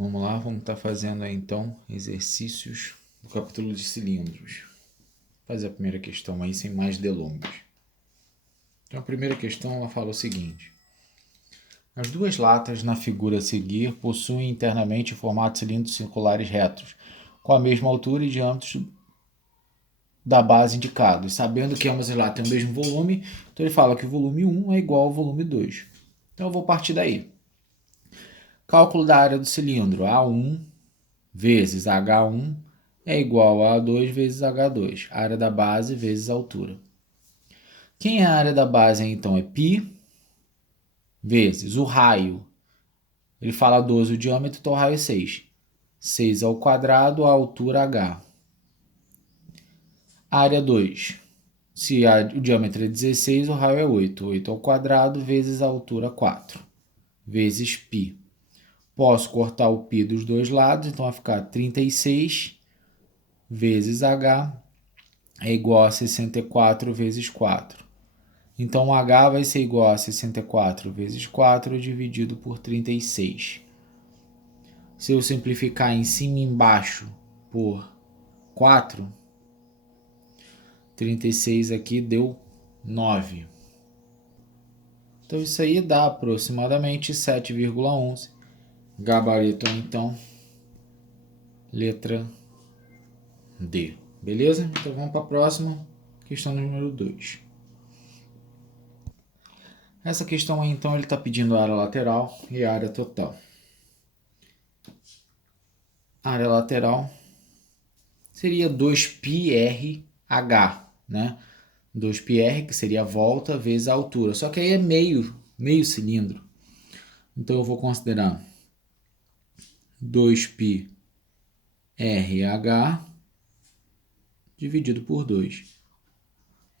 Vamos lá, vamos estar fazendo aí então exercícios do capítulo de cilindros. Vou fazer a primeira questão aí sem mais delongas. Então a primeira questão ela fala o seguinte: as duas latas na figura a seguir possuem internamente formato de cilindros circulares retos, com a mesma altura e diâmetro da base indicados. Sabendo que ambas as latas têm o mesmo volume, então ele fala que o volume 1 é igual ao volume 2. Então eu vou partir daí. Cálculo da área do cilindro: A1 vezes H1 é igual a A2 vezes H2, área da base vezes a altura. Quem é a área da base então? É π vezes o raio. Ele fala 12 o diâmetro, então o raio é 6. 6 ao quadrado, a altura H. Área 2. Se o diâmetro é 16, o raio é 8. 8 ao quadrado vezes a altura 4. Vezes π. Posso cortar o π dos dois lados, então vai ficar 36 vezes H é igual a 64 vezes 4. Então, H vai ser igual a 64 vezes 4 dividido por 36. Se eu simplificar em cima e embaixo por 4, 36 aqui deu 9. Então, isso aí dá aproximadamente 7,11. Gabarito, então, letra D. Beleza? Então, vamos para a próxima, questão número 2. Essa questão aí, então, ele está pedindo a área lateral e a área total. A área lateral seria 2πrh, né? 2πr, que seria a volta, vezes a altura. Só que aí é meio cilindro. Então, eu vou considerar 2πrh dividido por 2.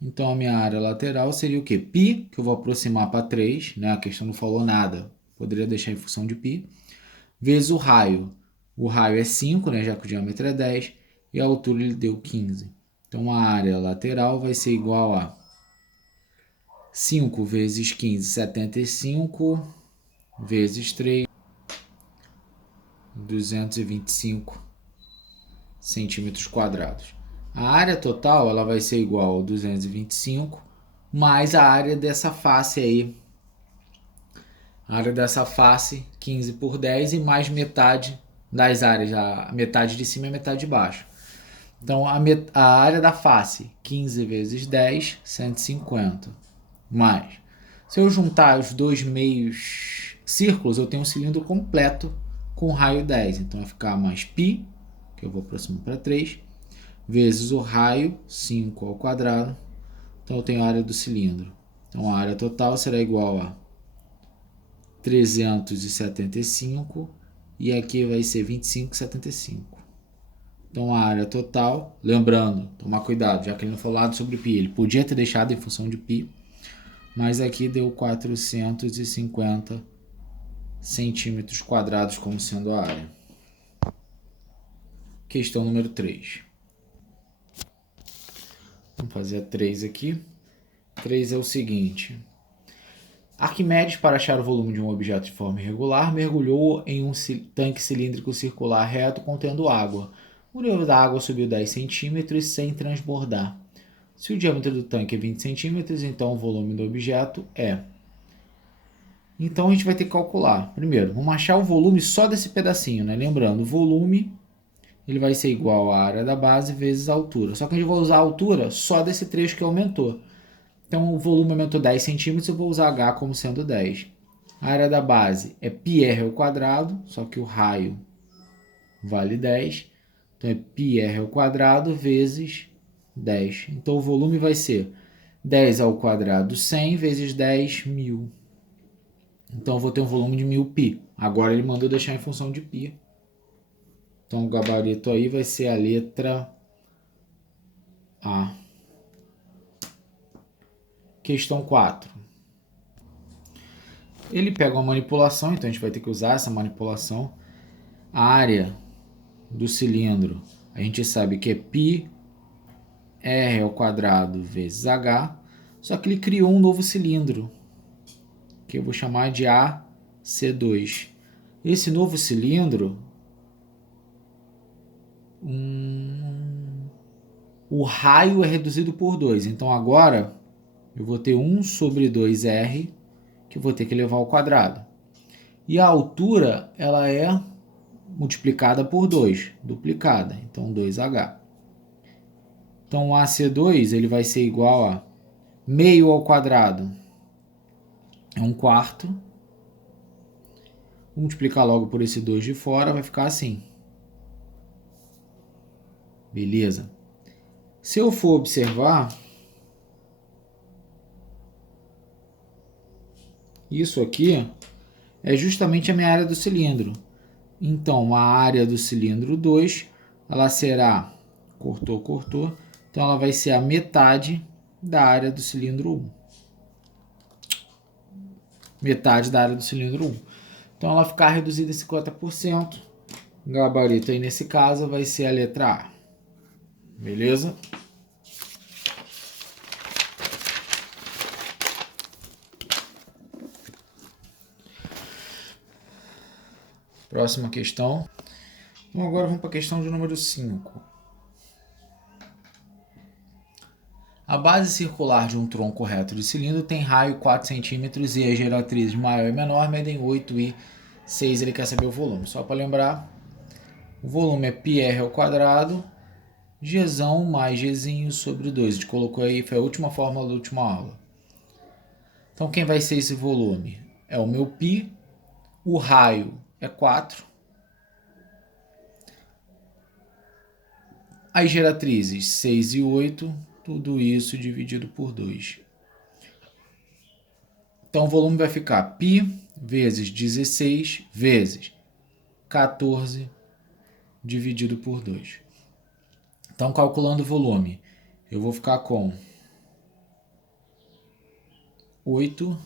Então, a minha área lateral seria o quê? π, que eu vou aproximar para 3, né? A questão não falou nada. Poderia deixar em função de π. Vezes o raio. O raio é 5, né? Já que o diâmetro é 10. E a altura ele deu 15. Então, a área lateral vai ser igual a 5 vezes 15, 75, vezes 3, 225 centímetros quadrados. A área total ela vai ser igual a 225, mais a área dessa face aí. A área dessa face, 15 por 10, e mais metade das áreas. A metade de cima e a metade de baixo. Então, a área da face, 15 vezes 10, 150. Mais, se eu juntar os dois meios círculos, eu tenho um cilindro completo com raio 10. Então, vai ficar mais π, que eu vou aproximar para 3, vezes o raio, 5 ao quadrado. Então, eu tenho a área do cilindro. Então, a área total será igual a 375, e aqui vai ser 25,75. Então, a área total, lembrando, tomar cuidado, já que ele não falou nada sobre π, ele podia ter deixado em função de π, mas aqui deu 450 centímetros quadrados como sendo a área. Questão número 3. Vamos fazer a 3 aqui. 3 é o seguinte: Arquimedes, para achar o volume de um objeto de forma irregular, mergulhou em um tanque cilíndrico circular reto contendo água. O nível da água subiu 10 centímetros sem transbordar. Se o diâmetro do tanque é 20 centímetros, então o volume do objeto é... Então a gente vai ter que calcular. Primeiro, vamos achar o volume só desse pedacinho, né? Lembrando, o volume ele vai ser igual à área da base vezes a altura. Só que a gente vai usar a altura só desse trecho que aumentou. Então o volume aumentou 10 centímetros, eu vou usar H como sendo 10. A área da base é πr ao quadrado, só que o raio vale 10. Então é πr ao quadrado vezes 10. Então o volume vai ser 10 ao quadrado 100 vezes 10, 1000. Então eu vou ter um volume de 1000π. Agora ele mandou deixar em função de π. Então o gabarito aí vai ser a letra A. Questão 4. Ele pega uma manipulação, então a gente vai ter que usar essa manipulação. A área do cilindro, a gente sabe que é πr ao quadrado vezes H, só que ele criou um novo cilindro, que eu vou chamar de AC2. Esse novo cilindro, o raio é reduzido por 2. Então agora eu vou ter 1 sobre 2R, que eu vou ter que levar ao quadrado. E a altura, ela é multiplicada por 2, duplicada. Então 2H. Então o AC2 ele vai ser igual a meio ao quadrado é 1/4. Vou multiplicar logo por esse 2 de fora, vai ficar assim. Beleza? Se eu for observar, isso aqui é justamente a minha área do cilindro. Então, a área do cilindro 2, ela será, cortou, então ela vai ser a metade da área do cilindro 1. Metade da área do cilindro 1. Então, ela ficar reduzida em 50%. O gabarito aí, nesse caso, vai ser a letra A. Beleza? Próxima questão. Então, agora vamos para a questão de número 5. A base circular de um tronco reto de cilindro tem raio 4 cm e as geratrizes maior e menor medem 8 e 6. Ele quer saber o volume. Só para lembrar, o volume é πr ao quadrado, Gzão mais Gzinho sobre 2. A gente colocou aí, foi a última fórmula da última aula. Então, quem vai ser esse volume? É o meu π, o raio é 4, as geratrizes 6 e 8, tudo isso dividido por 2. Então, o volume vai ficar π vezes 16 vezes 14 dividido por 2. Então, calculando o volume, eu vou ficar com 8.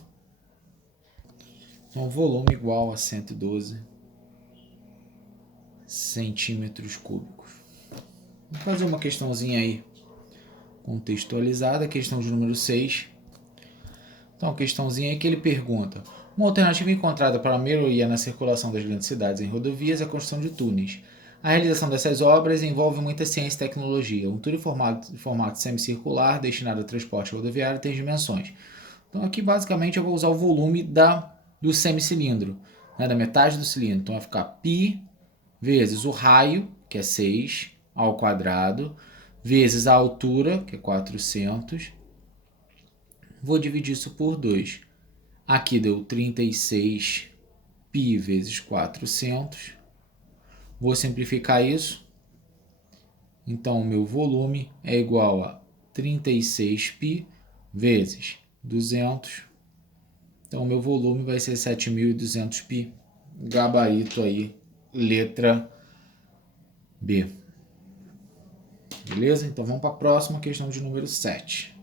Então, volume igual a 112 centímetros cúbicos. Vou fazer uma questãozinha aí contextualizada, questão de número 6. Então, a questãozinha aí que ele pergunta: uma alternativa encontrada para a melhoria na circulação das grandes cidades em rodovias é a construção de túneis. A realização dessas obras envolve muita ciência e tecnologia. Um túnel em formato semicircular destinado ao transporte rodoviário tem dimensões. Então, aqui basicamente eu vou usar o volume do semicilindro, né, da metade do cilindro. Então, vai ficar π vezes o raio, que é 6, ao quadrado, vezes a altura, que é 400. Vou dividir isso por 2. Aqui deu 36 π vezes 400. Vou simplificar isso. Então, o meu volume é igual a 36 π vezes 200. Então, o meu volume vai ser 7.200 π. Gabarito aí, letra B. Beleza? Então, vamos para a próxima questão de número 7.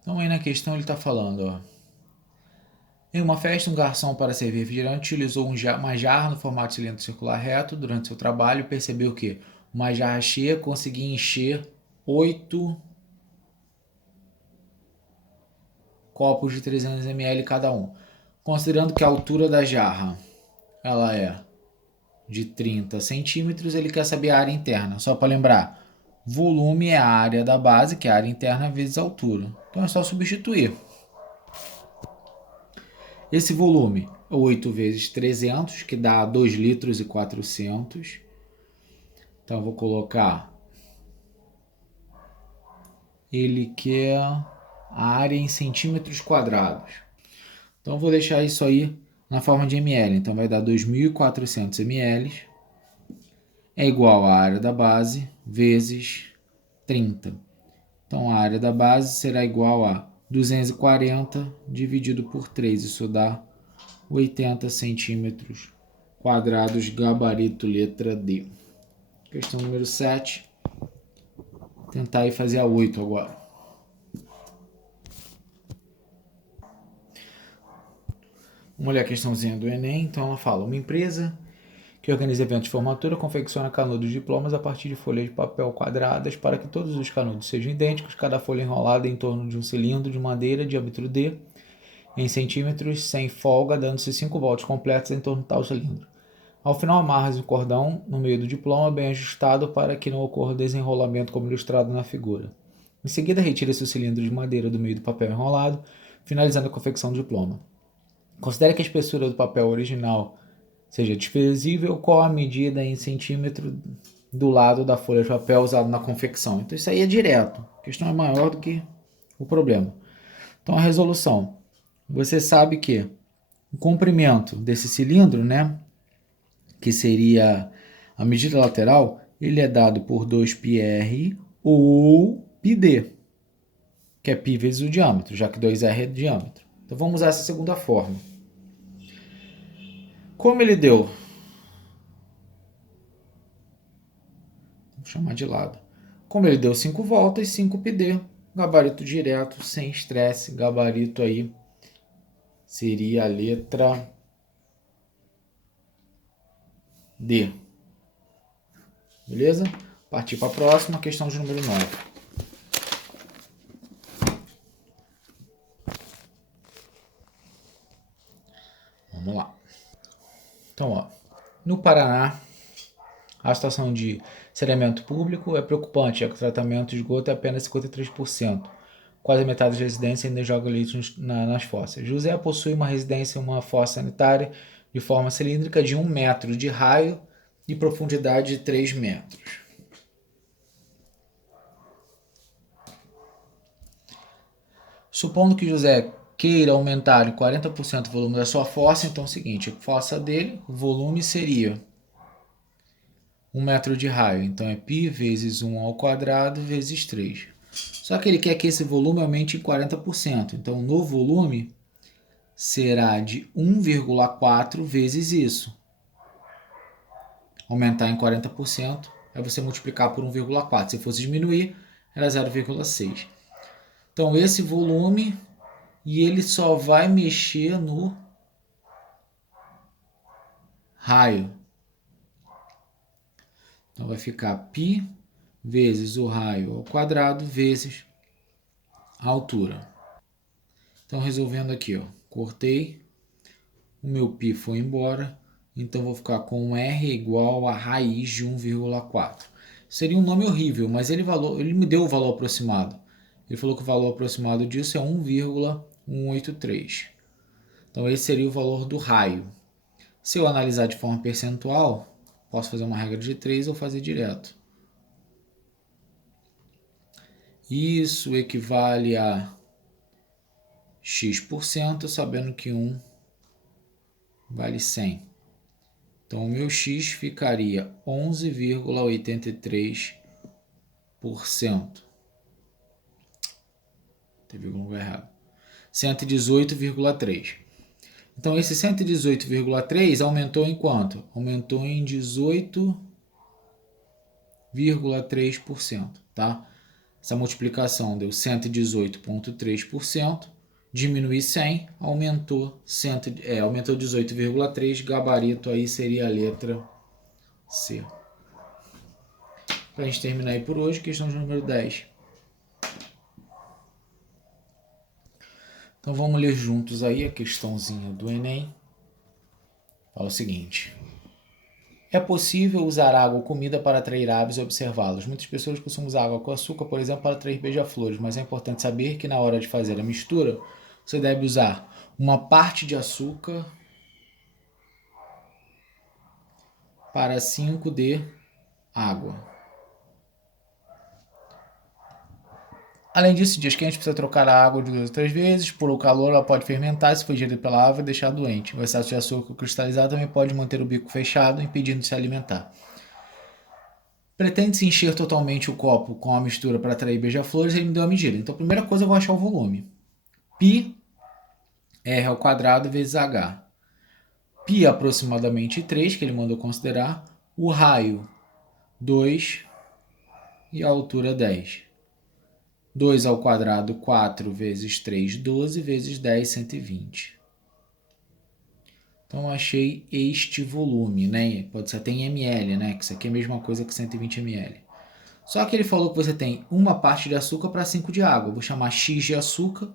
Então, aí na questão ele está falando, ó. Em uma festa, um garçom, para servir refrigerante, utilizou uma jarra no formato de cilindro circular reto. Durante seu trabalho, percebeu que uma jarra cheia conseguia encher 8 copos de 300 ml cada um. Considerando que a altura da jarra ela é de 30 centímetros, ele quer saber a área interna. Só para lembrar, volume é a área da base, que é a área interna, vezes a altura. Então é só substituir. Esse volume é 8 vezes 300, que dá 2 litros e 400. Então eu vou colocar, ele quer a área em centímetros quadrados. Então eu vou deixar isso aí na forma de ml. Então vai dar 2.400 ml é igual à área da base vezes 30. Então a área da base será igual a 240 dividido por 3. Isso dá 80 centímetros quadrados, gabarito letra D. Questão número 7. Vou tentar ir fazer a 8 agora. Vamos olhar a questãozinha do Enem. Então ela fala: uma empresa que organiza eventos de formatura confecciona canudos de diplomas a partir de folhas de papel quadradas para que todos os canudos sejam idênticos, cada folha enrolada em torno de um cilindro de madeira, diâmetro D, em centímetros, sem folga, dando-se 5 voltas completas em torno de tal cilindro. Ao final, amarras o cordão no meio do diploma bem ajustado para que não ocorra desenrolamento como ilustrado na figura. Em seguida, retire-se o cilindro de madeira do meio do papel enrolado, finalizando a confecção do diploma. Considere que a espessura do papel original seja desprezível, qual a medida em centímetro do lado da folha de papel usado na confecção. Então isso aí é direto, a questão é maior do que o problema. Então a resolução, você sabe que o comprimento desse cilindro, né, que seria a medida lateral, ele é dado por 2πr ou πd, que é π vezes o diâmetro, já que 2r é o diâmetro. Então vamos usar essa segunda forma. Como ele deu? Vou chamar de lado. Como ele deu 5 voltas, 5πd, gabarito direto, sem estresse, gabarito aí seria a letra D. Beleza? Partir para a próxima, questão de número 9. Vamos lá. Então, ó, no Paraná, a situação de saneamento público é preocupante, já que o tratamento de esgoto é apenas 53%. Quase metade das residências ainda joga lixo nas fossas. José possui uma residência e uma fossa sanitária de forma cilíndrica de 1 metro de raio e profundidade de 3 metros. Supondo que José queira aumentar em 40% o volume da sua fossa, então é o seguinte, a fossa dele, o volume seria 1 metro de raio, então é π vezes 1 ao quadrado vezes 3. Só que ele quer que esse volume aumente em 40%, então no volume será de 1,4 vezes isso. Aumentar em 40% é você multiplicar por 1,4. Se fosse diminuir, era 0,6. Então esse volume, e ele só vai mexer no raio. Então vai ficar π vezes o raio ao quadrado vezes a altura. Então resolvendo aqui, ó, cortei, o meu π foi embora, então vou ficar com R igual a raiz de 1,4. Seria um nome horrível, mas ele me deu o valor aproximado. Ele falou que o valor aproximado disso é 1,183. Então esse seria o valor do raio. Se eu analisar de forma percentual, posso fazer uma regra de 3 ou fazer direto. Isso equivale a x%, sabendo que 1 vale 100. Então o meu x ficaria 11,83%. Teve algum lugar errado. 118,3. Então esse 118,3 aumentou em quanto? Aumentou em 18,3%, tá? Essa multiplicação deu 118,3%, diminui 100, aumentou 18,3%, gabarito aí seria a letra C. Para a gente terminar aí por hoje, questão de número 10. Então vamos ler juntos aí a questãozinha do Enem. Fala o seguinte: é possível usar água ou comida para atrair aves e observá-los. Muitas pessoas costumam usar água com açúcar, por exemplo, para atrair beija-flores, mas é importante saber que na hora de fazer a mistura, você deve usar uma parte de açúcar para 5 de água. Além disso, em dias quentes precisa trocar a água de 2 ou 3 vezes. Por o calor, ela pode fermentar, se for ingerida pela ave, e deixar doente. O excesso de açúcar cristalizado também pode manter o bico fechado, impedindo de se alimentar. Pretende-se encher totalmente o copo com a mistura para atrair beija-flores, ele me deu a medida. Então, a primeira coisa eu vou achar o volume. Π R ao quadrado vezes H. Π aproximadamente 3, que ele mandou considerar. O raio, 2. E a altura, 10. 2 ao quadrado, 4 vezes 3, 12, vezes 10, 120. Então, eu achei este volume, né? Pode ser até em ml, né? Que isso aqui é a mesma coisa que 120 ml. Só que ele falou que você tem uma parte de açúcar para 5 de água. Eu vou chamar X de açúcar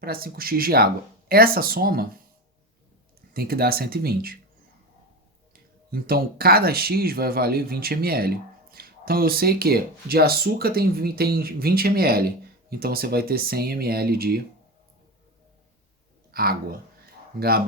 para 5x de água. Essa soma tem que dar 120. Então, cada X vai valer 20 ml. Então, eu sei que de açúcar tem 20 ml. Então, você vai ter 100 ml de água.